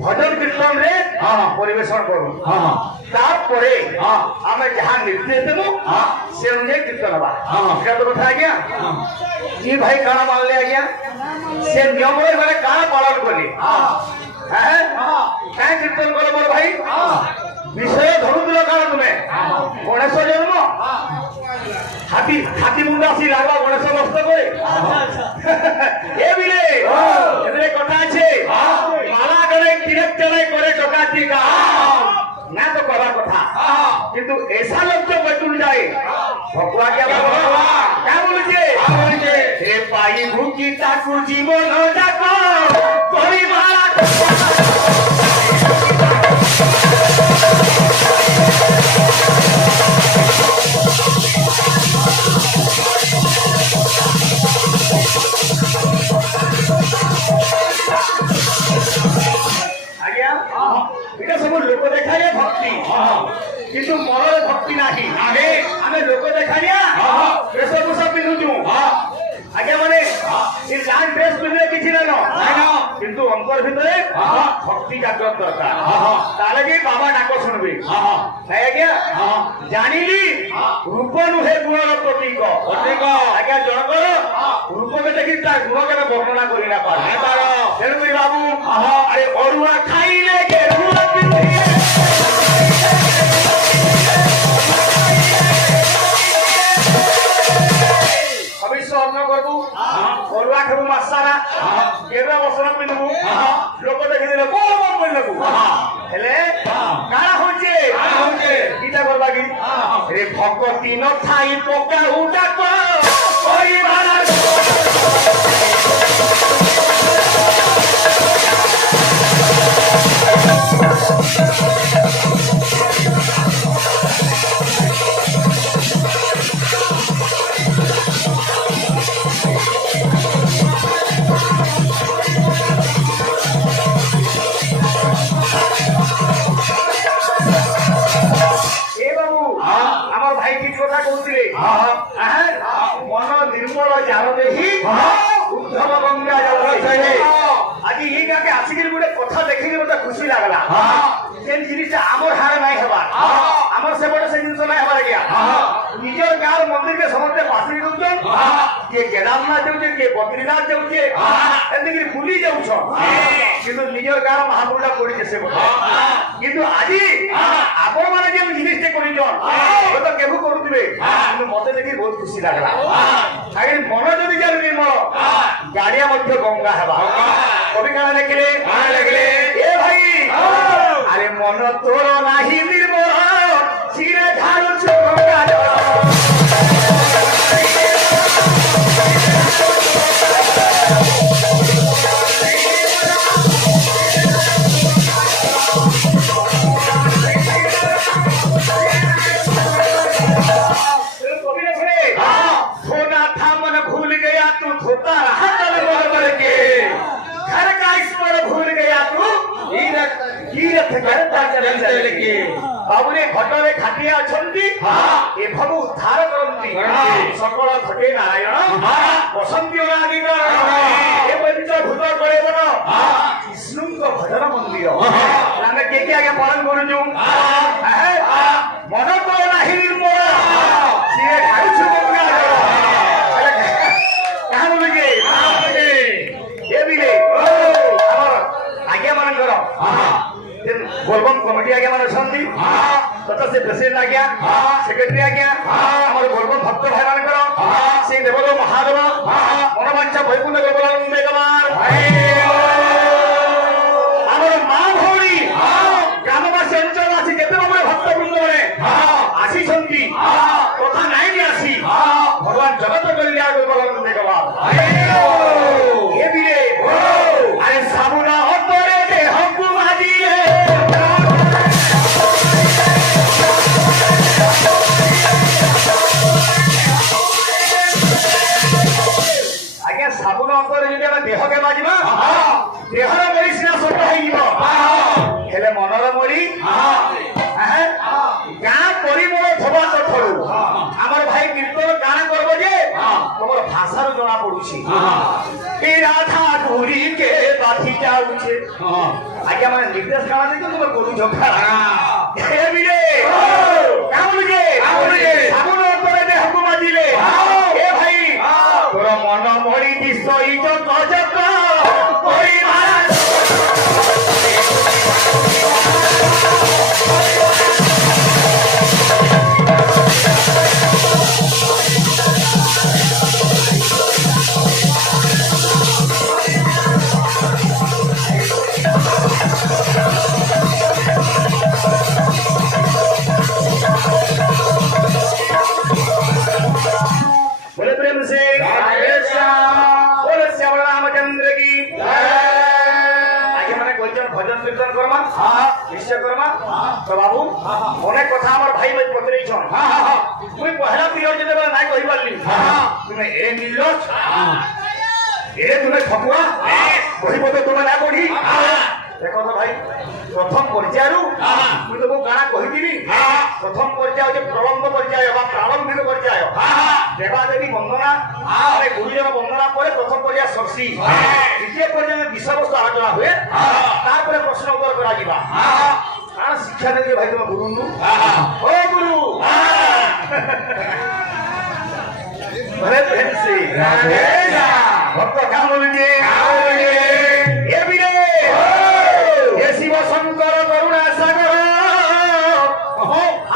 भजन कीर्तन रे परिवेशन करू तापरे आमे जहां निर्देश देबो से अनुसार कीर्तन हवा क्या तो कथा आज्ञा जी भाई काना मानले आज्ञा से नियम रे माने काना पालन करले हैं काय कीर्तन करो मोर भाई विषय धरु दिलो काना तुमे गणेश जन्म हाथी हाथी मुंडा सी लागवा गणेश मस्तक करे ए बिले एतरे कथा আছে माला गणे तिरक चले करे डकाती का ना तो करा कथा किंतु ऐसा लोग जो बटुल जाए भगवा क्या बोलुचे हे पाई भूखी ताकू जीवन जाको कोई माला लोक देखा भक्ति किंतु मन भक्ति नाही आमे लोक देखा वेशभूषा पिंधुचु आज्ञा माने लाल ड्रेस पिंधे किसी ना किंतु अंतर भितर भक्ति जागृत दरकार ताले कि बाबा डाक शुणबे आज्ञा जानिली रूप नुहे गुणर प्रतीक आज्ञा जनकर रूप के देखी गुण के वर्णना करि ना पारे तेणु बाबू अरे अरुआ खाइले गेरुआ अरुआ खेबू मसारा गेरुआ बसना पिंधबू लोक देखिले बोल बोल बोलबू हेले काना होचे गीता करबा की रे भगवती न थाई पोका उडा को कोई मारा मन निर्मल जार देखी उद्धव गंगा जल आज ये गाके आसिक गोटे कथा देखिक मत खुशी लगला जेन जिनिस आमर हार नहीं हवा आमर सेपटे से जिनिस नहीं हवा गया निजर गाँव मंदिर के समस्ते बासी दउछन के केदारनाथ जाउछे के बद्रीनाथ जाउछे एंदी बुली जाउछ किंतु निजर गाँव महापुरुषा पड़ी से किंतु आज आपण माने जे जिनिस ते करिछन तो केहू करूथिबे किंतु मते देखि बहुत खुशी लागला आगे मन जदि जान निर्मल गाड़िया मध्य गंगा हेबा कवि काना लेखिले ए भाई अरे मन तोर नाही निर्मल सिरे ढालुछ गंगा जल ବାବୁରେ ଘଟରେ ଖାଟିଆ ଅଛନ୍ତି ଏ ଭବୁ ଉଦ୍ଧାର କରନ୍ତି ସକଳ ଘଟେ ନାରାୟଣ ବସନ୍ତି ଏ ପବିତ୍ର ଭୂତ କଳେବର ବିଷ୍ଣୁଙ୍କ ଭଜନ ମନ୍ଦିର ଆମେ କିଏ କିଏ ଆଜ୍ଞା ପାଳନ କରୁଛୁ ମନ ତ ନାହିଁ ନିର୍ମଳ ସିଏ ଖାଉଛୁ କାହା ବୋଲୁଛି ଏ ବିଲେ ଆମର ଆଜ୍ଞା ମାନଙ୍କର बोलबम कमिटी आज्ञा मान अछंती तथा से प्रेसिडेंट आज्ञा सेक्रेटरी आज्ञा हमर बोलबम भक्त भाई मानकर से देवलो महादेव मनोवांछा भयपूर्ण गोपालन मेघमार हमर मां भौरी ग्रामवासी अंचलवासी जेते हमर भक्त वृंद माने आसी छंती कथा नाही नि आसी भगवान जगत कल्याण गोपालन मेघमार ए बिले अरे साबुना हतरे देह कुमाजी साबुन अंतर যদি আমি দেহকে মাজিবা দেহর মরি সিনা সফল হইব হেলে মনর মরি গাঁ পরিমল থবা তঠরু আমার ভাই কীর্তন গান করব যে তোমার ভাষার জনা পড়ুছি এই রাধা ঘুরি কে বাঁধি যাউছে আগে মানে নির্দেশ কানা দেখো তোমার গরু ঝোকা হে বিরে কামুজে সাবুন অন্তরে দেহকে মাজিলে এ ভাই তোর মন মরি দিশই জক জক কই মারা बोले प्रेम से बोले श्याम रामचंद्र की आगे मैंने कोई भजन कीर्तन करमा निश्चय करमा तो बाबू अनेक कथा हमार भाई मत पत्रे छन मुई पहला पियर जे बेला नाही कहि पारली तुमे ए निर्लज ए तुमे ठकुआ कहिबो तो तुमे ना कोठी देखो तो भाई प्रथम पर्यायरु मुई तो गाना कहिदिनी प्रथम पर्याय जे प्रलंब पर्याय बा प्रारंभिक पर्याय देवा देवी वंदना अरे गुरुजन वंदना परे प्रथम पर्याय सरसी द्वितीय पर्याय में विषय वस्तु आलोचना हुए तारपरे प्रश्न उत्तर करा जिबा कान शिक्षा देबे भाई तुम गुरु ओ गुरु भले प्रेम से भक्त काम बोलिए ये भी शिव शंकर करुणा सागर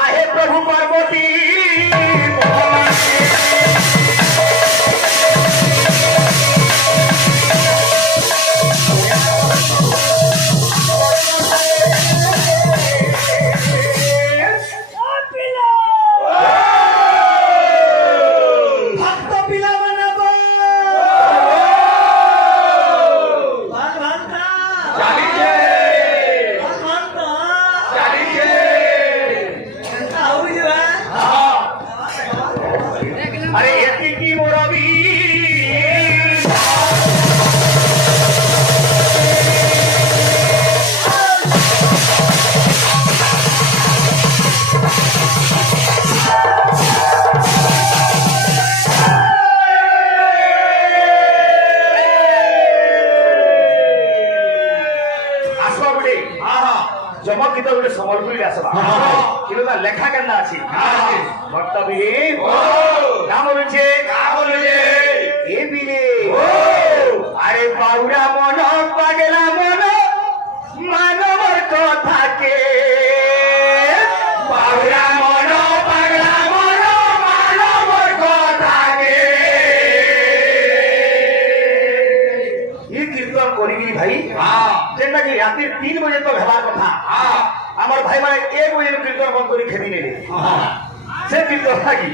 आहे प्रभु पार्वती जमकित गोटे सम्बलपुरी आसबा किलो लेखा केना अछि भक्त भी नाम बोलछे ए बिले अरे बाउरा मन पागला मन मानवर कथा के बाउरा मन पागला मन मानवर कथा के ये कीर्तन करिबी भाई जेना कि राति 3 बजे तो हेबार कथा আমার ভাই মানে 1 বজে কীর্তন বন্ধ করে খেদি নেলে সে কীর্তন থাকি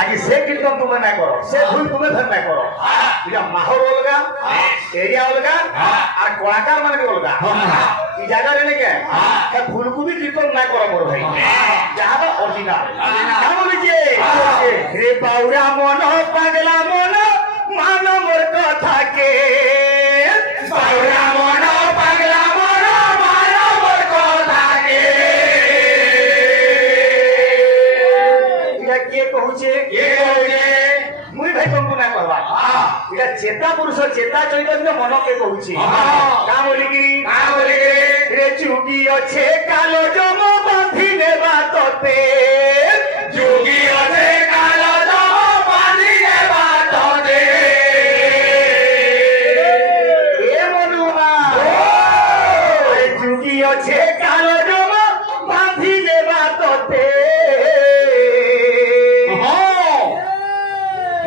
আজ সে কীর্তন তুমি না করো সে ভুল তুমি ফের না করো এটা মাহল অলগা এরিয়া অলগা আর কলাকার মানে অলগা এই জায়গা রে কে ভুলকু भी কীর্তন না করো বড় ভাই যাহাটা অরিজিনাল কেমন বলছে রে বাউরা মন পাগলা মন মানবর কথা কে বাউরা মন পাগলা মন মানবর কথা কହୁছে মুই ভাই তোমাকে না কহবা এটা চেতা পুরুষ চেতা চৈতন্য মনকে কହୁছে কা বলিকি রে চুকি অছে কালো জম বাঁধি নেবা তোতে যুগী আছে কালো জম বাঁধি নেবা তোতে এ মনুয়া যুগী অছে কালো জম বাঁধি নেবা তোতে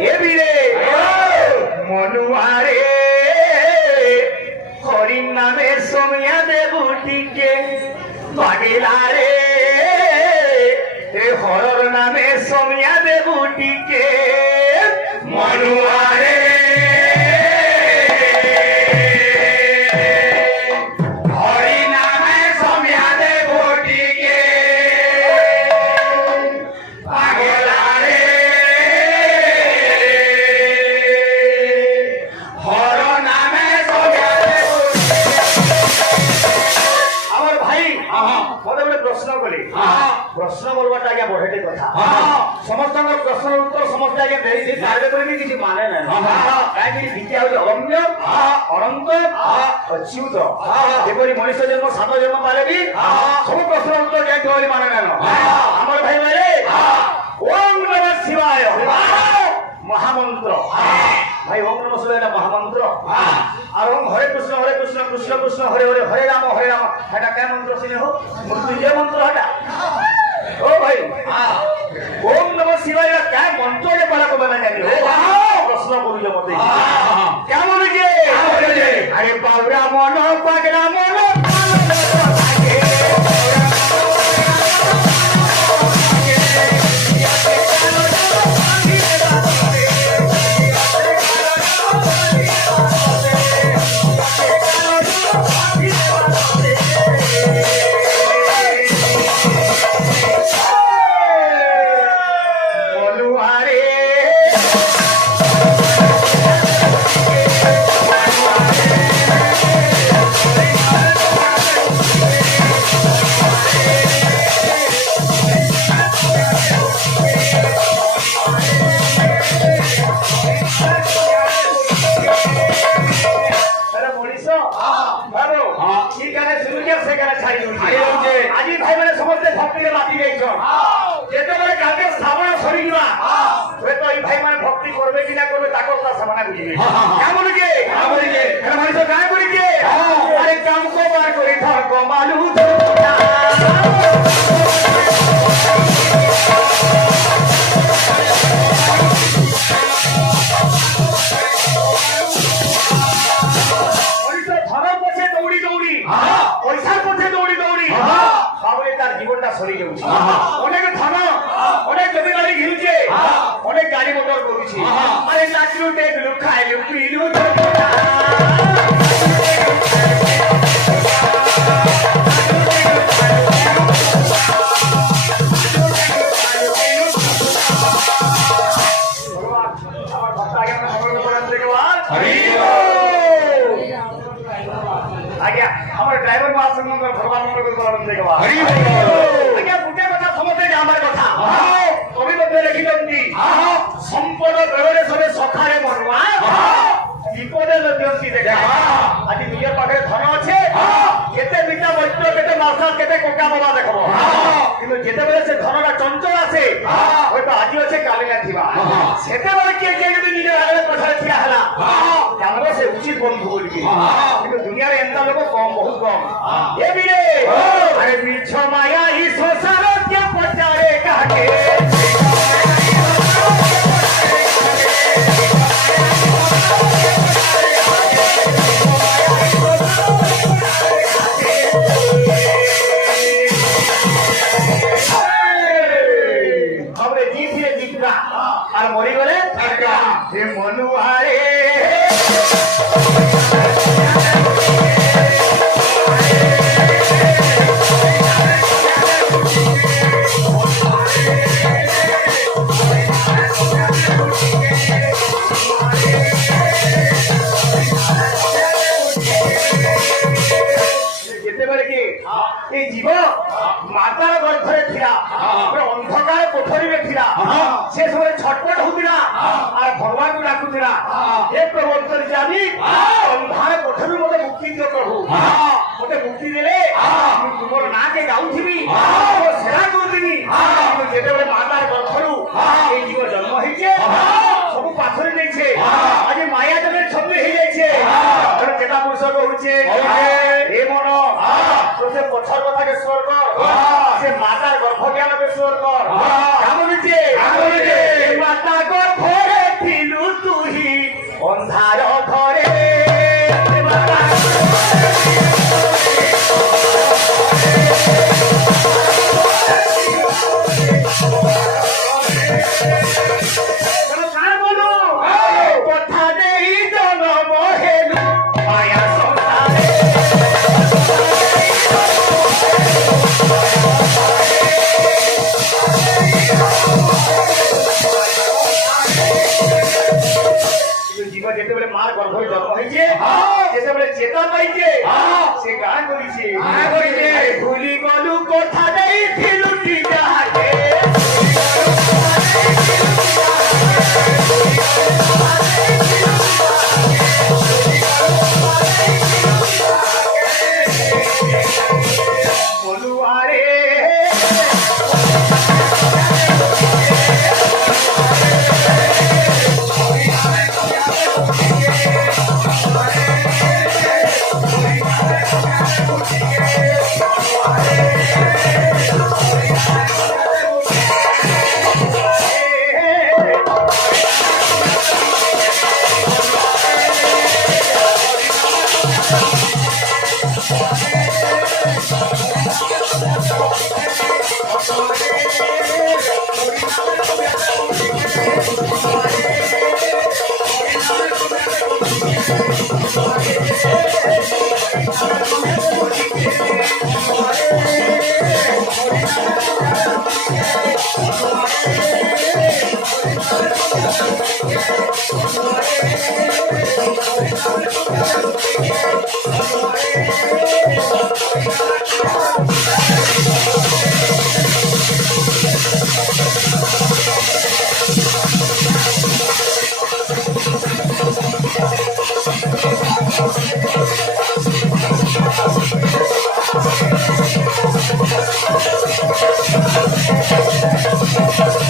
এবিরে মনুয়ারে হরি নামে সোমিয়া দেবু টিকে বাগিলারে হরর নামে সোমিয়া দেবু টিকে মনুয়ারে হরি নামে সমিয়া দেবু টিকে পাগলারে হর নামে সমিয়া দেবু আমার ভাই মনে মনে প্রশ্ন করি প্রশ্ন বলবাটা আজ্ঞা বড়েটি কথা সমস্ত প্রশ্ন উত্তর সমস্ত আজ্ঞা দেই পারবে বলে কিছু মানে না কাহিଁକି ବିଦ୍ୟା ହଉଛି ଅରମ୍ୟ ଅନନ୍ତ ଅଚ୍ୟୁତ ଯେପରି ମଣିଷ ଜନ୍ମ ସାତ ଜନ୍ମ ପାରେ ବି ସବୁ ପ୍ରଶ୍ନ ଉତ୍ତର ଜ୍ଞାନ ବୋଲି ମାନେ ନା ଆମର ଭାଇ ମାନେ ଓಂ ନମଃ ଶିବାୟ ମହାମନ୍ତ୍ର ভাই ওম নমঃ শিবায় এটা মহামন্ত্র আর ওম হরে কৃষ্ণ কৃষ্ণ কৃষ্ণ হরে হরে হরে রাম এটা কে মন্ত্র সিনে হো মৃত্যুঞ্জয় মন্ত্র এটা ও ভাই ওম নমঃ শিবায় এটা কে মন্ত্র যে পালা কবে না জানি প্রশ্ন করুছ মতে কেমন যে আরে পাগড়া মন আজি ভাই মানে সমস্তে ভক্তিকে মাতি যাইছ যেতবে কালকে শ্রাবণ সরিযা হয়তো এই ভাই মানে ভক্তি করবে কিনা করবে তাকে কথা সামনা বুঝিবে কেমন কে মানুষ কায় করি কে আরে কাম কো বার করি ধর কমালু পয়সার পথে দৌড়ি তাহলে তার জীবনটা সরে যাচ্ছে অনেক ধন অনেক জমি বাড়ি ঘিরুছে অনেক গাড়ি মোটর করছে আরে নাচলু দেখলু খাইলু পিলু আজ্ঞা আমার ড্রাইভার মহাসংঘ ভগবান মঙ্গল করলাম দেখবা আজ্ঞা বুঝে কথা সমস্ত আমার কথা কবি মধ্যে লিখিলেন সম্পদ বেড়ে সবে সখারে মনুয়া বিপদে লজ্জন্তি দেখা আজ নিজের পাখে ধন আছে কেতে মিটা বৈদ্য কেতে মার্শাল কেতে কোকা বাবা দেখব কিন্তু যেতেবেলে সে ধনটা চঞ্চল আছে হয়তো আজি আছে কালি না থিবা সেতেবেলে কে কে যদি নিজের আগে পছাড়ে ঠিয়া হেলা জানবো সে উচিত বন্ধু বলি কিন্তু দুনিয়ার এন্তা লোক কম বহুত কম এ বিরে আরে মিছ মায়া ই সংসার কে পচারে কাকে আর মরি গলে হে মনুয়ারে ମାତାର ଗର୍ଭରେ ଥିଲା ଗୋଟେ ଅନ୍ଧକାର କୋଠରୀରେ ଥିଲା ସେ ସମୟରେ ଛଟପଟ ହଉଥିଲା আর ভগবানকে ডাকুଥିଲା হে প্রভু অন্তর্যামী ଅନ୍ଧାର କୋଠରୀରୁ ମୋତେ ମୁକ୍ତି ଦିଅ ପ୍ରଭୁ ମୋତେ ମୁକ୍ତି ଦେଲେ ମୁଁ ତୁମର ନାଁକେ ଗାଉଥିବି ତୁମର ସେବା କରୁଥିବି କିନ୍ତୁ ଯେତେବେଳେ ମାତାର ଗର୍ଭରୁ এই জীব জন্ম হয়েছে ସବୁ ପାଥରେ ଦେଇছে ଆଜି ମାୟା ଜମে ଛନ୍ଦି ହେଇଯାଇছে ତେଣୁ କେତା ପୁରୁଷ କହୁছে হে মন তো সে পছর কথাকে স্বর্গ সে মাতার গর্ভ জ্ঞানকে স্বর্গ কামড়িছে মাতা গর্ভরে থিলু তুহি অন্ধার ঘরে কথা নেই জনম হেলু মায়া সংসারে জীব যেতেবেলে মার গর্ভে জন্ম হয়েছে যেতেবেলে চেতা পাইছে সে গান করিছে ভুলি গলু কথা নেই থিলুটি যাহাকে বলুয়ারে Thank you.